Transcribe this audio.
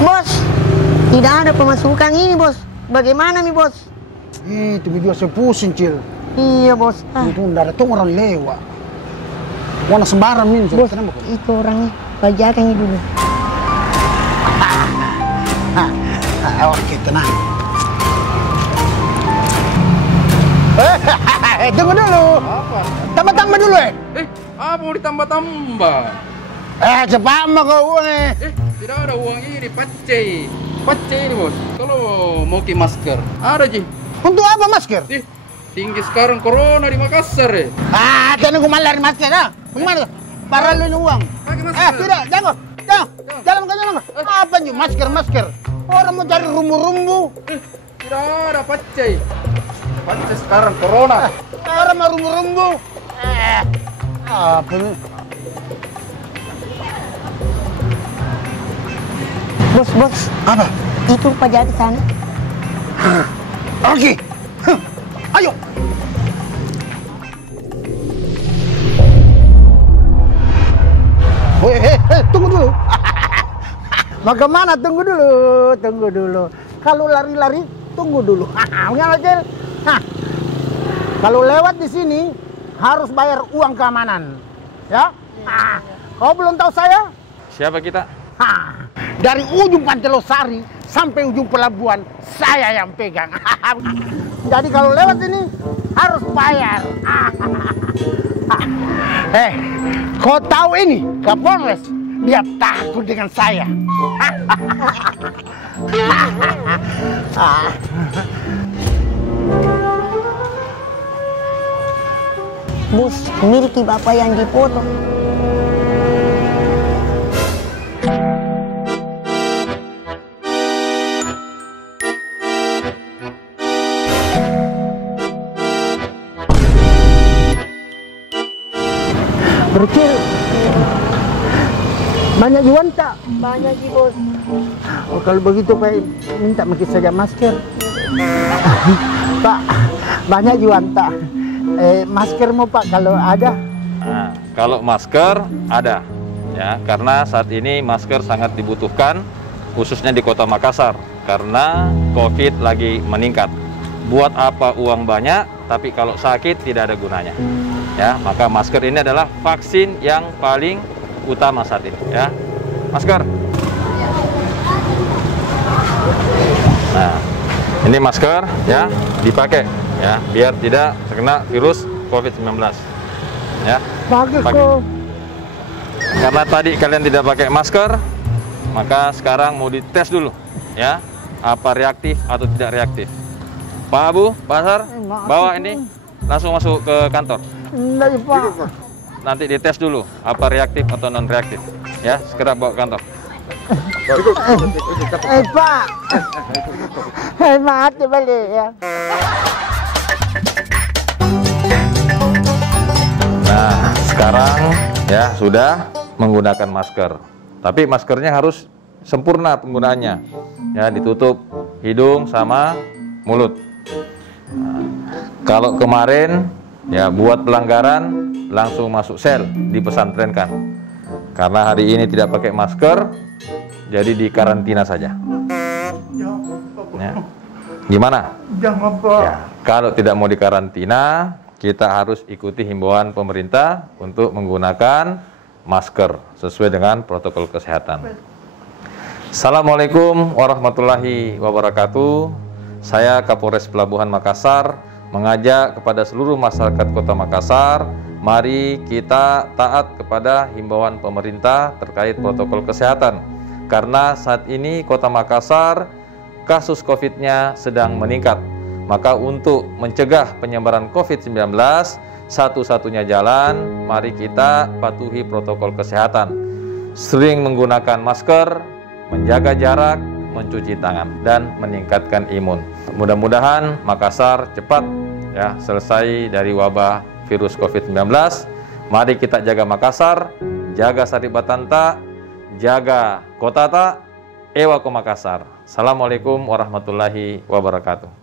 Bos, tidak ada pemasukan ini, Bos. Bagaimana nih, Bos? Itu juga saya pusing, Cil. Iya, Bos. Itu nggak ada tuh orang lewat. Warna sembarang nih, Bos, itu orangnya. Pajakannya dulu. Oke, tenang. Tunggu dulu. Apa? Tambah-tambah dulu, Apa mau ditambah-tambah? Cepat mah kau uang, Tidak ada uang ini, pacai. Pacai ini, Bos. Kalau mau ke masker, ada, Ji. Untuk apa masker? Tinggi sekarang corona di Makassar, Jangan gue malah dari masker, Bagaimana? Parah lu ini uang. Pakai masker. Tidak, jangan. Jalan. Apa nih masker? Orang mau cari rumbu-rumbu. Tidak ada pacai. Pacai sekarang corona. Orang mau rumbu-rumbu. Apa nih? Bos. Apa? Itu pajak sana. Oke. Ayo. Tunggu dulu. Bagaimana? Tunggu dulu. Kalau lari-lari, tunggu dulu. Mengalir. Kalau lewat di sini harus bayar uang keamanan, ya? Kau belum tahu saya? Siapa kita? Dari ujung Pantai Losari sampai ujung pelabuhan saya yang pegang. Jadi kalau lewat sini harus bayar. Kau tahu ini Kapolres? Dia takut dengan saya. Bos, miliki bapak yang dipoto. Berkir banyak jual tak? Banyak sih, Bos. Oh, kalau begitu Pak minta pakai saja masker. Pak, banyak jual tak? Masker mau Pak kalau ada? Nah, kalau masker ada, ya, karena saat ini masker sangat dibutuhkan, khususnya di Kota Makassar, karena COVID lagi meningkat. Buat apa uang banyak, tapi kalau sakit tidak ada gunanya. Ya, maka masker ini adalah vaksin yang paling utama saat ini, ya. Masker. Nah, ini masker, ya, dipakai, ya, biar tidak terkena virus COVID-19. Ya. Bagus kok. Karena tadi kalian tidak pakai masker, maka sekarang mau dites dulu, ya, apa reaktif atau tidak reaktif. Pak Abu, Pak Sar, bawa ini langsung masuk ke kantor. Enggak, Pak. Nanti dites dulu apa reaktif atau non reaktif, ya, segera bawa ke kantor. Pak. Maaf balik ya. Nah, sekarang ya sudah menggunakan masker. Tapi maskernya harus sempurna penggunaannya. Ya, ditutup hidung sama mulut. Nah, kalau kemarin ya buat pelanggaran langsung masuk sel, dipesantrenkan. Karena hari ini tidak pakai masker, jadi dikarantina saja. Ya. Gimana? Jangan, Pak. Ya, kalau tidak mau dikarantina, kita harus ikuti himbauan pemerintah untuk menggunakan masker sesuai dengan protokol kesehatan. Assalamualaikum warahmatullahi wabarakatuh. Saya Kapolres Pelabuhan Makassar mengajak kepada seluruh masyarakat Kota Makassar, mari kita taat kepada himbauan pemerintah terkait protokol kesehatan. Karena saat ini Kota Makassar kasus COVID-nya sedang meningkat. Maka untuk mencegah penyebaran COVID-19, satu-satunya jalan, mari kita patuhi protokol kesehatan. Sering menggunakan masker, menjaga jarak, mencuci tangan, dan meningkatkan imun. Mudah-mudahan Makassar cepat ya selesai dari wabah virus COVID-19. Mari kita jaga Makassar, jaga Sari Batanta, jaga Kota Ta, Ewa Ko Makassar. Assalamualaikum warahmatullahi wabarakatuh.